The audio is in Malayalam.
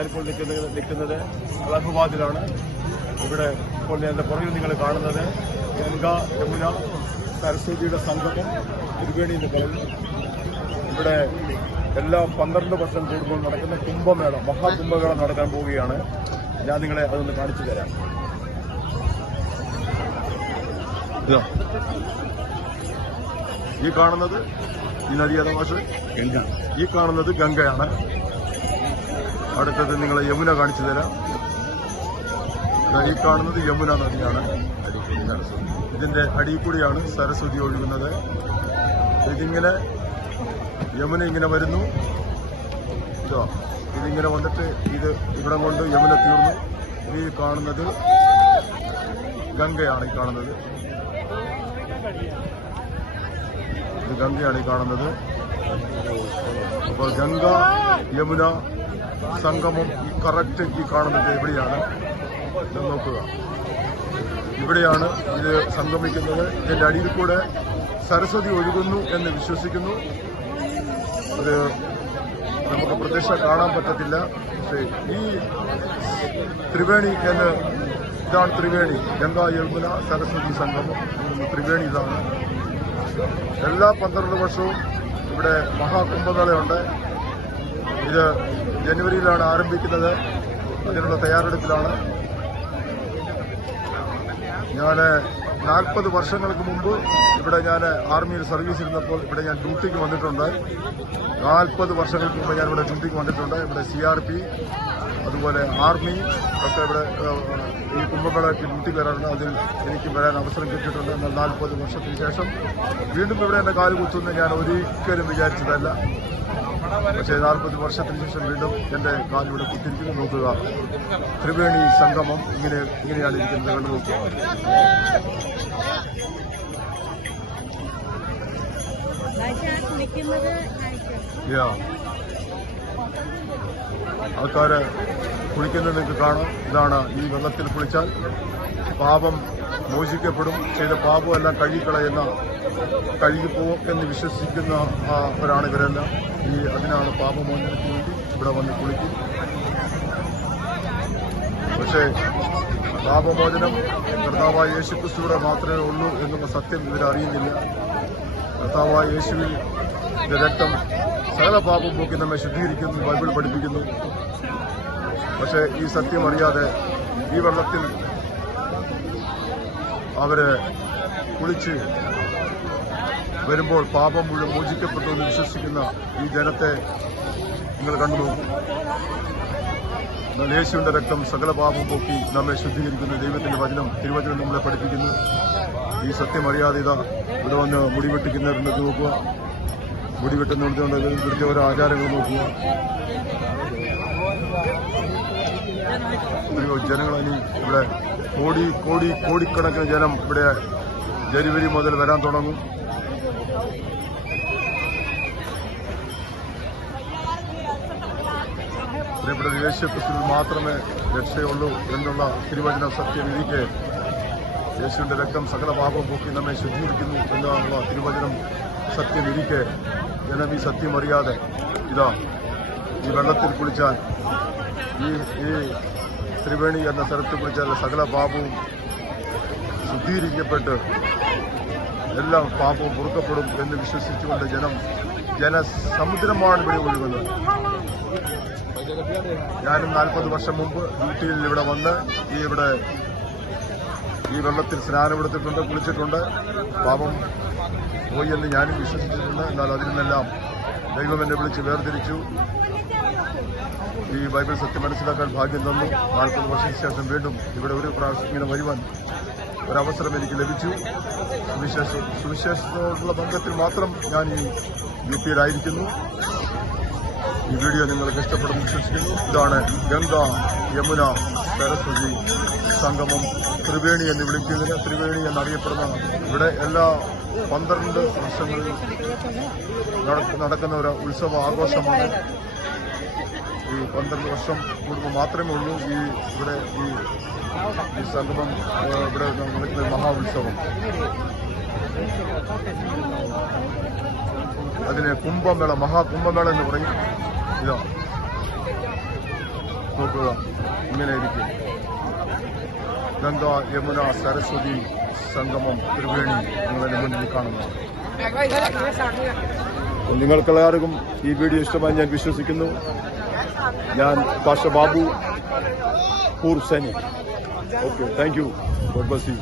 ഞാനിപ്പോൾ നിൽക്കുന്നത് അലഹബാദിലാണ്. ഇവിടെ ഇപ്പോൾ എന്റെ പുറകിൽ നിങ്ങൾ കാണുന്നത് ഗംഗ യമുന സരസ്വതിയുടെ സംഗമം ത്രിവേണി എന്ന് പറയുന്നു. ഇവിടെ എല്ലാ 12 വർഷം കൂടുമ്പോൾ നടക്കുന്ന കുംഭമേള, മഹാകുംഭമേള നടക്കാൻ പോവുകയാണ്. ഞാൻ നിങ്ങളെ അതൊന്ന് കാണിച്ചു തരാം. ഈ കാണുന്നത് ഈ നദി ഏതാ മാഷ്? ഗംഗ. ഈ കാണുന്നത് ഗംഗയാണ്. അടുത്തത് നിങ്ങളെ യമുന കാണിച്ചു തരാം. ഈ കാണുന്നത് യമുന നദിയാണ്. ഇതിന്റെ അടിയിൽ കൂടിയാണ് സരസ്വതി ഒഴുകുന്നത്. ഇതിങ്ങനെ യമുന ഇങ്ങനെ വരുന്നു. ഇതിങ്ങനെ വന്നിട്ട് ഇവിടെ കൊണ്ട് യമുന തീർന്നു. ഈ കാണുന്നത് ഗംഗയാണ്. ഈ കാണുന്നത് ഇത് ഗംഗയാണ്. ഈ കാണുന്നത് അപ്പോൾ ഗംഗ യമുന സംഗമം കറക്റ്റ് ഈ കാണുന്നത് എവിടെയാണ് നോക്കുക. ഇവിടെയാണ് ഇത് സംഗമിക്കുന്നത്. ഇതിന്റെ അടിയിൽ കൂടെ സരസ്വതി ഒഴുകുന്നു എന്ന് വിശ്വസിക്കുന്നു. അത് നമുക്ക് പ്രത്യക്ഷ കാണാൻ പറ്റത്തില്ല. പക്ഷേ ഈ ത്രിവേണി ഇതാണ് ത്രിവേണി. ഗംഗ യമുന സരസ്വതി സംഗമം ത്രിവേണി ഇതാണ്. എല്ലാ 12 വർഷവും ഇവിടെ മഹാകുംഭമേളയുണ്ട്. ഇത് ജനുവരിയിലാണ് ആരംഭിക്കുന്നത്. അതിനുള്ള തയ്യാറെടുപ്പിലാണ്. ഞാൻ 40 വർഷങ്ങൾക്ക് മുമ്പ് ഇവിടെ ഞാൻ ആർമിയിൽ സർവീസ് ഇരുന്നപ്പോൾ ഇവിടെ ഞാൻ ഡ്യൂട്ടിക്ക് വന്നിട്ടുണ്ട്. 40 വർഷങ്ങൾക്ക് മുമ്പ് ഞാൻ ഇവിടെ ഡ്യൂട്ടിക്ക് വന്നിട്ടുണ്ട്. ഇവിടെ CRP അതുപോലെ ആർമി ഒക്കെ ഇവിടെ ഈ കുംഭമേളയ്ക്ക് ഡ്യൂട്ടി വരാറുണ്ട്. അതിൽ എനിക്ക് വരാൻ അവസരം കിട്ടിയിട്ടുണ്ട്. എന്നാൽ 40 വർഷത്തിന് ശേഷം വീണ്ടും ഇവിടെ എന്റെ കാല് കുത്തുമെന്ന് ഞാൻ ഒരിക്കലും വിചാരിച്ചതല്ല. പക്ഷേ 40 വർഷത്തിന് ശേഷം വീണ്ടും എന്റെ കാലിവിടെ കുത്തിരിക്കുന്നു. നോക്കുക, ത്രിവേണി സംഗമം ഇങ്ങനെയാണ് ഇരിക്കുന്നത്. കണ്ടു നോക്കുക. ആൾക്കാര് കുളിക്കുന്നത് നിങ്ങൾക്ക് കാണാം. ഇതാണ് ഈ വെള്ളത്തിൽ കുളിച്ചാൽ പാപം മോചിക്കപ്പെടും. ചെയ്ത പാപം എല്ലാം കഴുകിപ്പോവും എന്ന് വിശ്വസിക്കുന്ന ഒരാണ് ഇവരെല്ലാം. അതിനാണ് പാപമോചനത്തിന് വേണ്ടി ഇവിടെ വന്ന് കുളിക്കും. പക്ഷേ പാപമോചനം കർത്താവായ യേശുക്രിസ്തുവിടെ മാത്രമേ ഉള്ളൂ എന്നുള്ള സത്യം ഇവരറിയുന്നില്ല. കർത്താവായ യേശുവിൽ രക്തം സകല പാപം പോക്കി നമ്മെ ശുദ്ധീകരിക്കുന്നു, ബൈബിൾ പഠിപ്പിക്കുന്നു. പക്ഷേ ഈ സത്യം അറിയാതെ ഈ വെള്ളത്തിൽ അവര് കുളിച്ച് വരുമ്പോൾ പാപം മുഴുവൻ മോചിക്കപ്പെട്ടു എന്ന് വിശ്വസിക്കുന്ന ഈ ജനത്തെ നിങ്ങൾ കണ്ടു നോക്കൂ. എന്നാൽ യേശുവിന്റെ രക്തം സകല പാപം പോക്കി നമ്മെ ശുദ്ധീകരിക്കുന്നു. ദൈവത്തിന്റെ തിരുവചനം നമ്മളെ പഠിപ്പിക്കുന്നു. ഈ സത്യം അറിയാതെ ഇവിടെ വന്ന് മുടി വെട്ടിക്കുന്നവരുണ്ട് നോക്കുക. മുടി വെട്ടുന്നുണ്ട് ഇവിടുത്തെ ഓരോ ആചാരങ്ങൾ നോക്കുക. ജനങ്ങളിനി ഇവിടെ കോടിക്കണക്കിന് ജനം ഇവിടെ ജനുവരി മുതൽ വരാൻ തുടങ്ങും. പ്രിയപ്പെട്ട യേശുക്രിസ്തുവിൽ മാത്രമേ രക്ഷയുള്ളൂ എന്നുള്ള തിരുവചന സത്യവിധിക്ക് യേശുവിന്റെ രക്തം സകല പാപം പോക്കി നമ്മെ ശുദ്ധീകരിക്കുന്നു എന്നുള്ള തിരുവചനം സത്യവിധിക്ക് ജനം ഈ സത്യം അറിയാതെ ഈ വെള്ളത്തിൽ കുളിച്ചാൽ ഈ ത്രിവേണി എന്ന സ്ഥലത്ത് കുളിച്ചാൽ സകല പാപവും ശുദ്ധീകരിക്കപ്പെട്ട് എല്ലാം പാപവും പൊറുക്കപ്പെടും എന്ന് വിശ്വസിച്ചുകൊണ്ട് ജനസമുദ്രമാണ് ഇവിടെ ഒഴുകുന്നത്. ഞാനും 40 വർഷം മുമ്പ് ഡ്യൂട്ടിയിൽ ഇവിടെ വന്ന് ഈ വെള്ളത്തിൽ സ്നാനമെടുത്തിട്ടുണ്ട്, കുളിച്ചിട്ടുണ്ട്. പാപം പോയി എന്ന് ഞാനും വിശ്വസിച്ചിട്ടുണ്ട്. എന്നാൽ അതിൽ നിന്നെല്ലാം ദൈവം എന്നെ വിളിച്ച് വേർതിരിച്ചു. ഈ ബൈബിൾ സത്യം മനസ്സിലാക്കാൻ ഭാഗ്യം തന്നു. 40 വർഷത്തിന് ശേഷം വീണ്ടും ഇവിടെ ഒരു പ്രാവശ്യം ഇങ്ങനെ വരുവാൻ ഒരവസരം എനിക്ക് ലഭിച്ചു. സുവിശേഷത്തോടുള്ള ബന്ധത്തിൽ മാത്രം ഞാൻ ഈ UP-യിലായിരിക്കുന്നു. ഈ വീഡിയോ നിങ്ങൾക്ക് ഇഷ്ടപ്പെടുന്നു വിശ്വസിക്കുന്നു. ഇതാണ് ഗംഗ യമുന സരസ്വതി സംഗമം ത്രിവേണി എന്ന് വിളിക്കുന്നതിന് ത്രിവേണി എന്നറിയപ്പെടുന്ന ഇവിടെ എല്ലാ 12 വർഷങ്ങളിൽ നടക്കുന്ന ഒരു ഉത്സവ ആഘോഷമാണ്. ഈ 12 വർഷം കൂടുമ്പോൾ മാത്രമേ ഉള്ളൂ ഇവിടെ ഈ സംഗമം ഇവിടെ നടക്കുന്ന മഹാഉത്സവം. അതിന് കുംഭമേള, മഹാകുംഭമേള എന്ന് പറയും. നോക്കുക, ഇങ്ങനെ ഇരിക്കും. ഗംഗ, യമുന, സരസ്വതി സംഗമം ത്രിവേണി നിങ്ങളുടെ മുന്നിൽ കാണുന്നതാണ്. നിങ്ങൾക്കെല്ലാവർക്കും ഈ വീഡിയോ ഇഷ്ടമായി ഞാൻ വിശ്വസിക്കുന്നു. ഞാൻ പാഷ ബാബു, പൂർവ് സൈനിക്. Okay, thank you. God bless U.